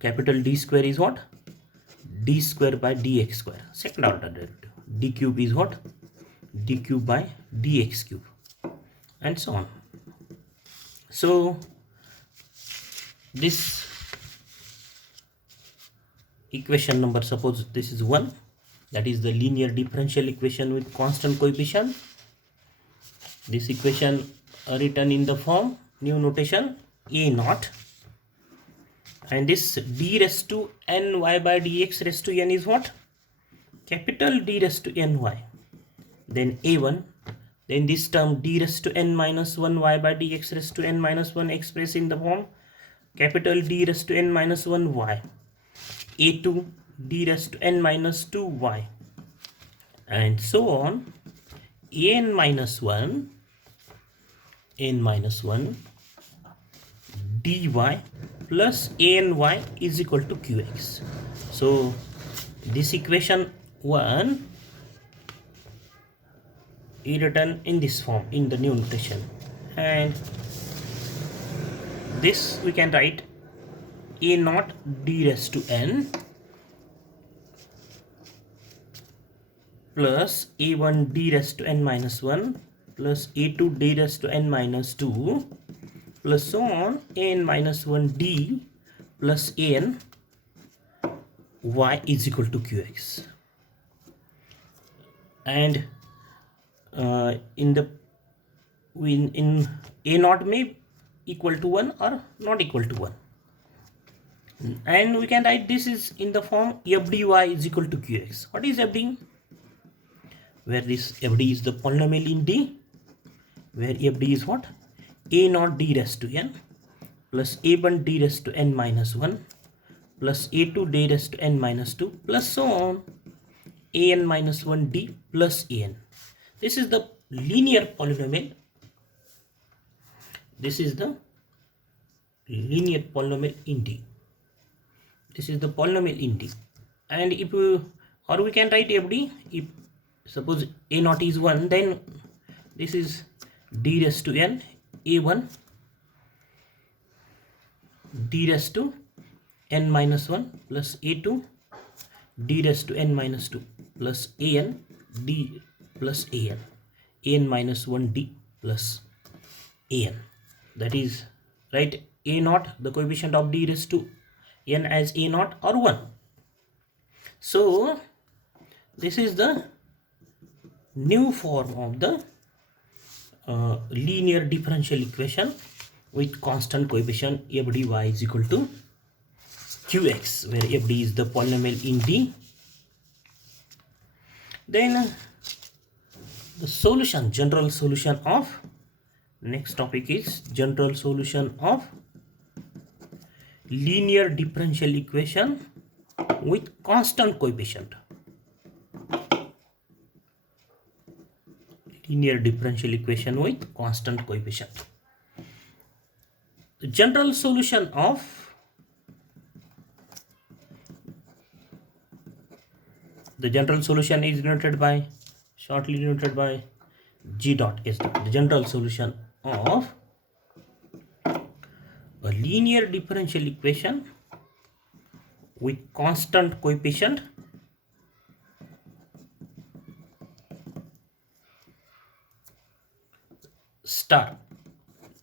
capital D square is what? D square by dx square, second order derivative. D cube is what? D cube by dx cube, and so on. So this equation number, suppose this is 1, that is the linear differential equation with constant coefficient. This equation written in the form, new notation, a naught, and this d raised to ny by dx raised to n is what? Capital D raised to ny, then a1, then this term d raised to n minus 1 y by dx raised to n minus 1 expressed in the form capital D raised to n minus 1 y, a2 d raised to n minus 2 y, and so on, n minus 1 dy plus any is equal to qx. So this equation 1 is written in this form in the new notation, and this we can write a naught d raised to n plus a1 d raised to n minus 1 plus a2 d raised to n minus 2 plus so on n minus 1 d plus n y is equal to qx. And in a naught may equal to 1 or not equal to 1, and we can write this is in the form f dy is equal to qx. What is fd? Where this fd is the polynomial in D, where fd is what? A naught d raised to n plus a1 d raised to n minus 1 plus a2 d raised to n minus 2 plus so on an minus 1 d plus an. This is the linear polynomial. This is the linear polynomial in D. This is the polynomial in D. And if you, or we can write fd, if suppose a naught is 1, then this is d raised to n a1 d raised to n minus 1 plus a2 d raised to n minus 2 plus an d plus an minus 1 d plus an. That is, right, a naught, the coefficient of d raised to n as a naught or 1. So this is the new form of the linear differential equation with constant coefficient f dy is equal to qx, where fd is the polynomial in D. Then the solution, general solution of, next topic is general solution of linear differential equation with constant coefficient. Linear differential equation with constant coefficient. The general solution of the general solution is denoted by, shortly denoted by G dot S. The general solution of a linear differential equation with constant coefficient star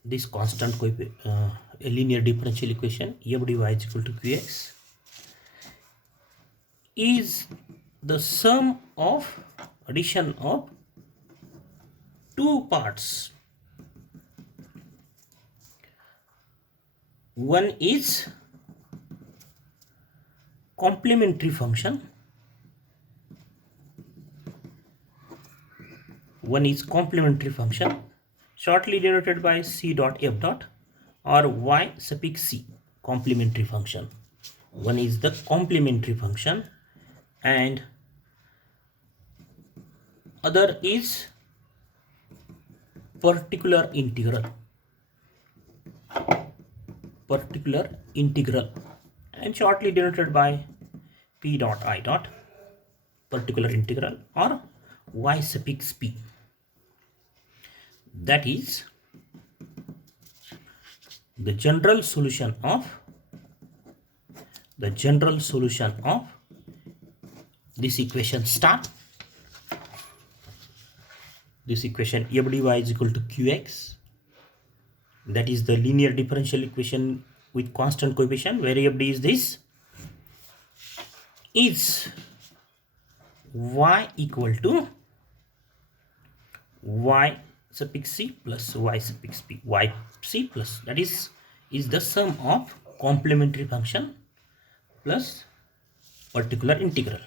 this constant coefficient, a linear differential equation f dy is equal to qx is the sum of addition of two parts. One is complementary function, shortly denoted by c dot f dot or y suffix c, complementary function. One is the complementary function and other is particular integral, and shortly denoted by p dot I dot, particular integral, or y suffix p. That is the general solution of the general solution of this equation star. This equation f dy is equal to qx, that is the linear differential equation with constant coefficient, where f d is this, is y equal to y suffix c plus y suffix p, yc plus, that is the sum of complementary function plus particular integral.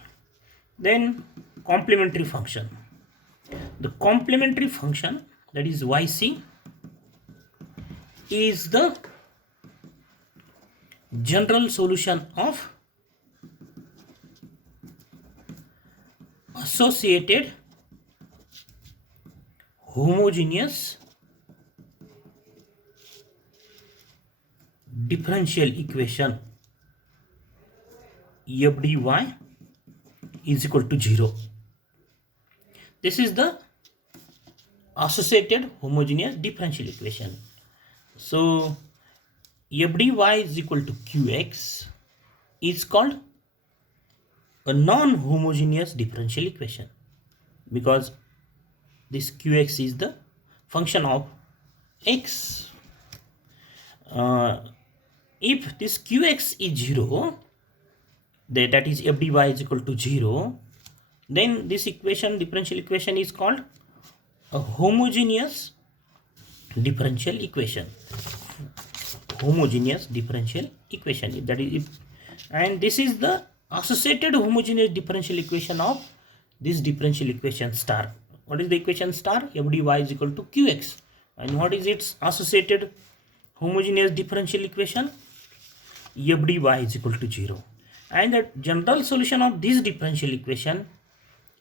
Then complementary function. The complementary function, that is yc, is the general solution of associated homogeneous differential equation f dy is equal to 0. This is the associated homogeneous differential equation. So f dy is equal to qx is called a non-homogeneous differential equation, because this qx is the function of x. If this qx is 0, that is f dy is equal to 0, then this equation, differential equation, is called a homogeneous differential equation. Homogeneous differential equation, that is if, and this is the associated homogeneous differential equation of this differential equation star. What is the equation star? f dy is equal to qx. And what is its associated homogeneous differential equation? f dy is equal to 0. And the general solution of this differential equation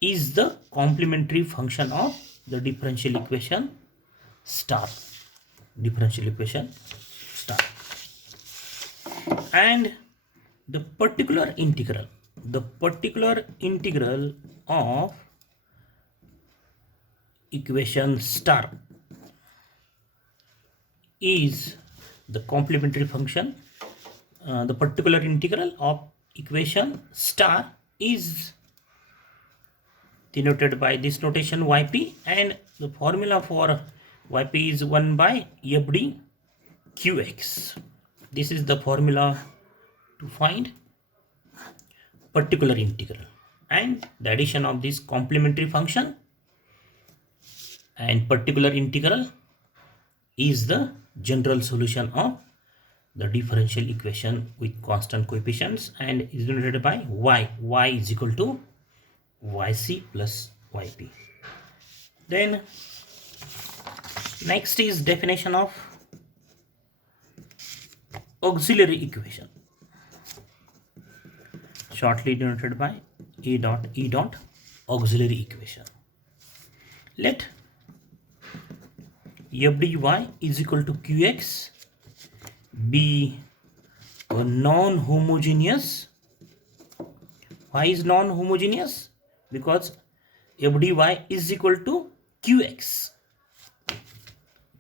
is the complementary function of the differential equation star. Differential equation star. And the particular integral of equation star is the complementary function. The particular integral of equation star is denoted by this notation yp, and the formula for yp is 1 by f d qx. This is the formula to find particular integral, and the addition of this complementary function and particular integral is the general solution of the differential equation with constant coefficients, and is denoted by y is equal to yc plus yp. Then next is definition of auxiliary equation, shortly denoted by a dot e dot auxiliary equation. Let f dy is equal to qx be a non-homogeneous. Why is non-homogeneous? Because f dy is equal to qx.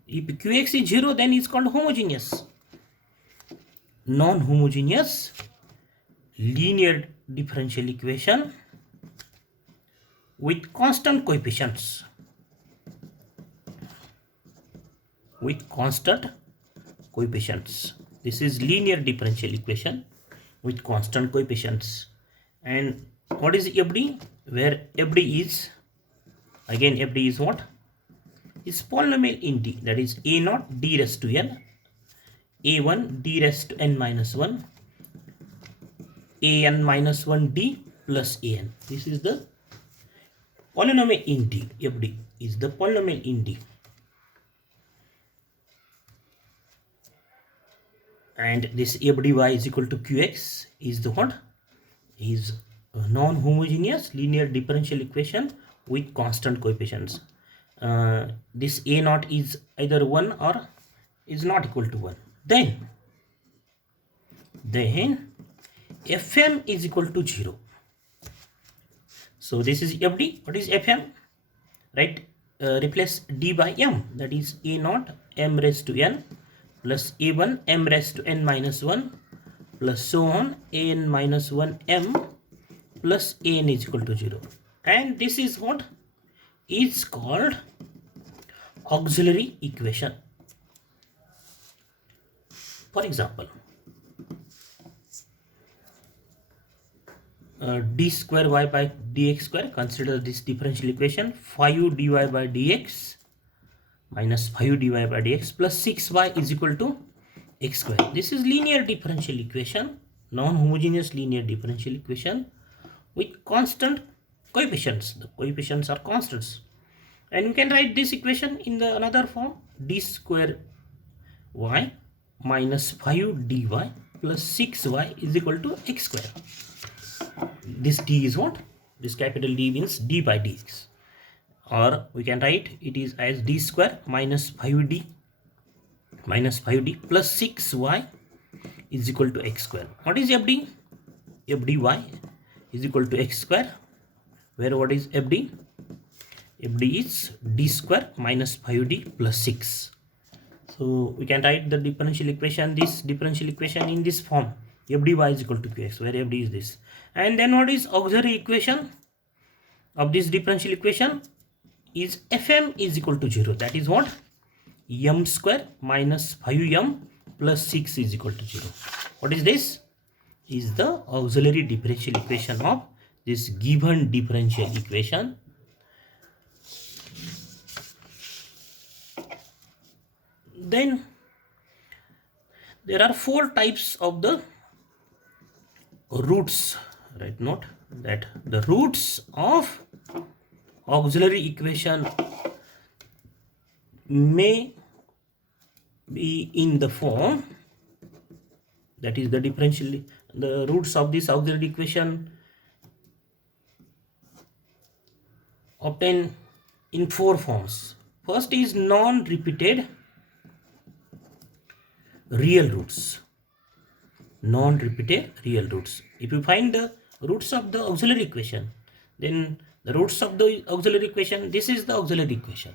If qx is 0, then it's called homogeneous. Non-homogeneous linear differential equation with constant coefficients. With constant coefficients. This is linear differential equation with constant coefficients. And what is f d? Where f d is, again f d is what? Is polynomial in D, that is a naught d raised to n, a1 d raised to n minus 1, an minus 1 d plus an. This is the polynomial in D. f d is the polynomial in D. And this f dy is equal to qx is the what? Is a non-homogeneous linear differential equation with constant coefficients. This a naught is either 1 or is not equal to 1. Then fm is equal to 0. So this is f d. What is fm? Right? Replace d by m, that is a naught m raised to n plus a1 m raised to n minus 1 plus so on an minus 1 m plus an is equal to 0. And this is what is called auxiliary equation. For example, d square y by dx square, consider this differential equation, 5 dy by dx minus 5 dy by dx plus 6y is equal to x square. This is linear differential equation, non-homogeneous linear differential equation with constant coefficients. The coefficients are constants. And we can write this equation in the another form, d square y minus 5 dy plus 6y is equal to x square. This d is what? This capital D means d by dx. Or we can write it is as d square minus 5d plus 6y is equal to x square. What is fd? fdy is equal to x square, where what is fd? fd is d square minus 5d plus 6. So we can write the differential equation, this differential equation in this form, fdy is equal to qx, where fd is this. And then what is auxiliary equation of this differential equation is fm is equal to 0. That is what? M square minus 5m plus 6 is equal to 0. What is this? Is the auxiliary differential equation of this given differential equation. Then there are 4 types of the roots. Right, note that the roots of auxiliary equation may be in the form, that is the differential, the roots of this auxiliary equation obtained in 4 forms. First is non-repeated real roots. Non-repeated real roots. If you find the roots of the auxiliary equation, then the roots of the auxiliary equation, this is the auxiliary equation.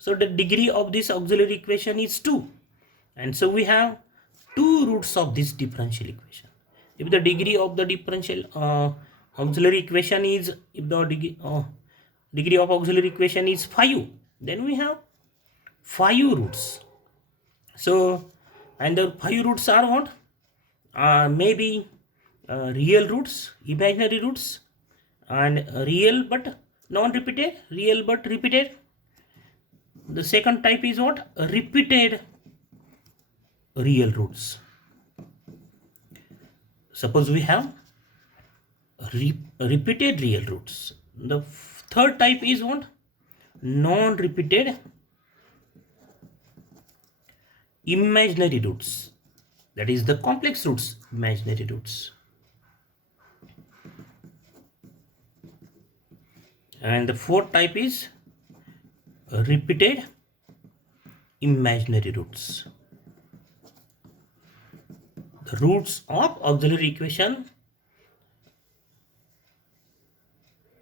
So the degree of this auxiliary equation is 2. And so we have 2 roots of this differential equation. If the degree of the differential auxiliary equation is, if the degree of auxiliary equation is 5, then we have 5 roots. So, and the 5 roots are what? Maybe real roots, imaginary roots, and real but non-repeated, real but repeated. The second type is what? Repeated real roots. Suppose we have repeated real roots. The third type is what? Non-repeated imaginary roots. That is the complex roots, imaginary roots. And the fourth type is repeated imaginary roots. The roots of auxiliary equation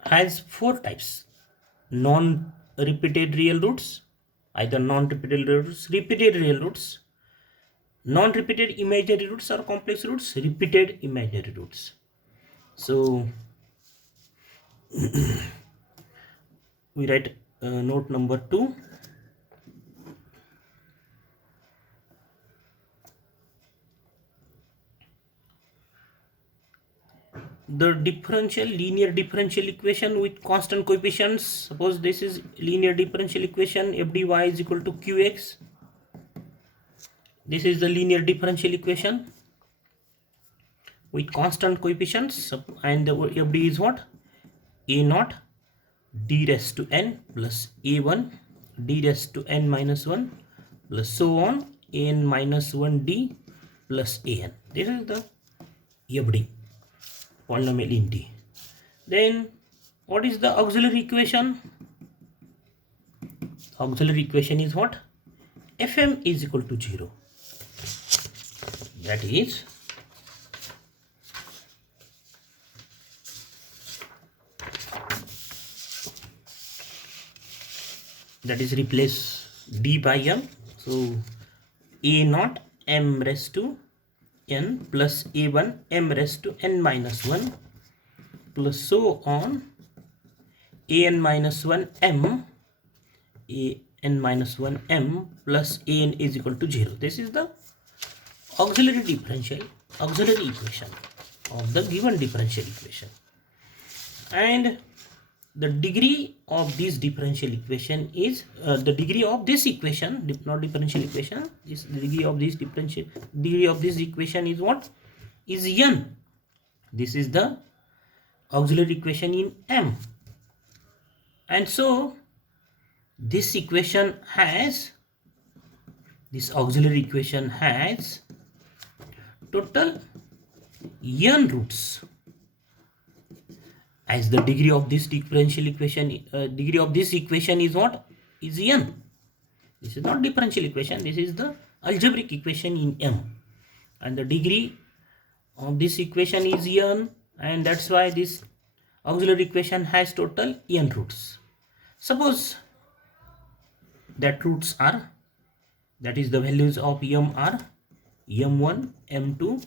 has 4 types. Non-repeated real roots, either non-repeated real roots, repeated real roots, non-repeated imaginary roots or complex roots, repeated imaginary roots. So we write note number 2. The differential, linear differential equation with constant coefficients. Suppose this is linear differential equation, fdy is equal to qx. This is the linear differential equation with constant coefficients, and the fd is what? A naught d raised to n plus a1 d raised to n minus 1 plus so on n minus 1 d plus an. This is the fd, polynomial in D. Then what is the auxiliary equation? Auxiliary equation is what? Fm is equal to 0. That is replace d by m. So a naught m raised to n plus a1 m raised to n minus 1 plus so on an minus 1 m an minus 1 m plus an is equal to 0. This is the auxiliary equation of the given differential equation, and the degree of this differential equation is the degree of this equation, not differential equation, is the degree of this equation is what? Is n. This is the auxiliary equation in m, and so this auxiliary equation has total n roots, as the degree of this differential equation is what? Is n. This is not differential equation, this is the algebraic equation in m, and the degree of this equation is n, and that's why this auxiliary equation has total n roots. Suppose that roots are, that is the values of m are m1 m2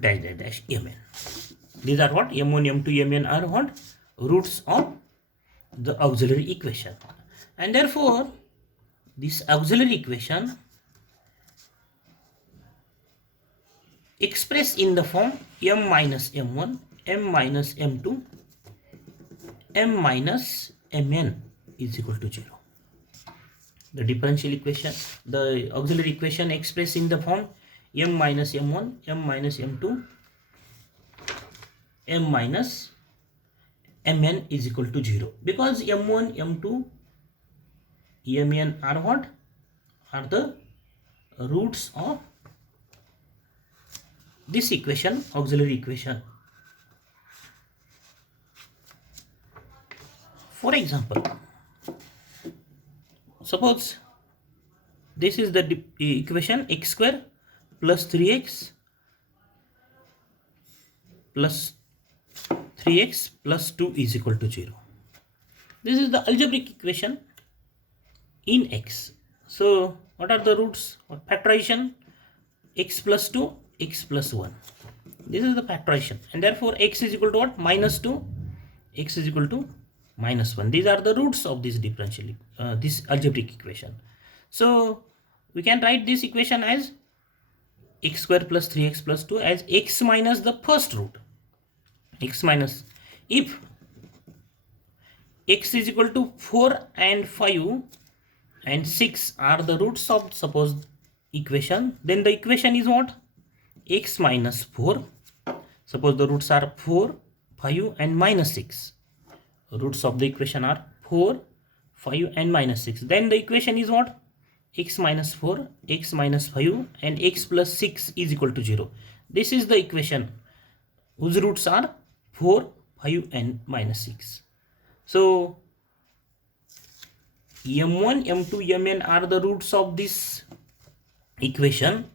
dash dash dash mn. These are what? m1 m2 mn are what? Roots of the auxiliary equation, and therefore this auxiliary equation expressed in the form m minus m1 m minus m2 m minus mn is equal to 0. The differential equation, the auxiliary equation expressed in the form m minus m1 m minus m2 m minus mn is equal to 0, because m1 m2 mn are what? Are the roots of this equation, auxiliary equation. For example, suppose this is the equation x square plus 3x plus 3x plus 2 is equal to 0. This is the algebraic equation in x. So what are the roots of factorization? X plus 2, x plus 1. This is the factorization, and therefore x is equal to what? Minus 2, x is equal to minus 1. These are the roots of this differential, this algebraic equation. So we can write this equation as x square plus 3x plus 2 as x minus the first root, x minus, if x is equal to 4 and 5 and 6 are the roots of suppose equation, then the equation is what? X minus 4. Suppose the roots are 4, 5 and minus 6. Roots of the equation are 4, 5 and minus 6. Then the equation is what? X minus 4, x minus 5 and x plus 6 is equal to 0. This is the equation whose roots are 4, 5 and minus 6. So m1, m2, mn are the roots of this equation,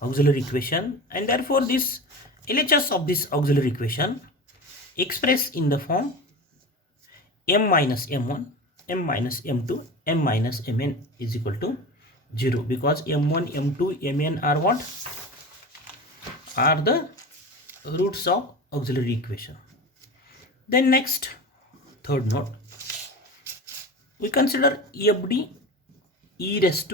auxiliary equation, and therefore this LHS of this auxiliary equation expressed in the form m minus m1, m minus m2, m minus mn is equal to 0, because m1, m2, mn are what? Are the roots of auxiliary equation. Then next, third note, we consider FD e raised to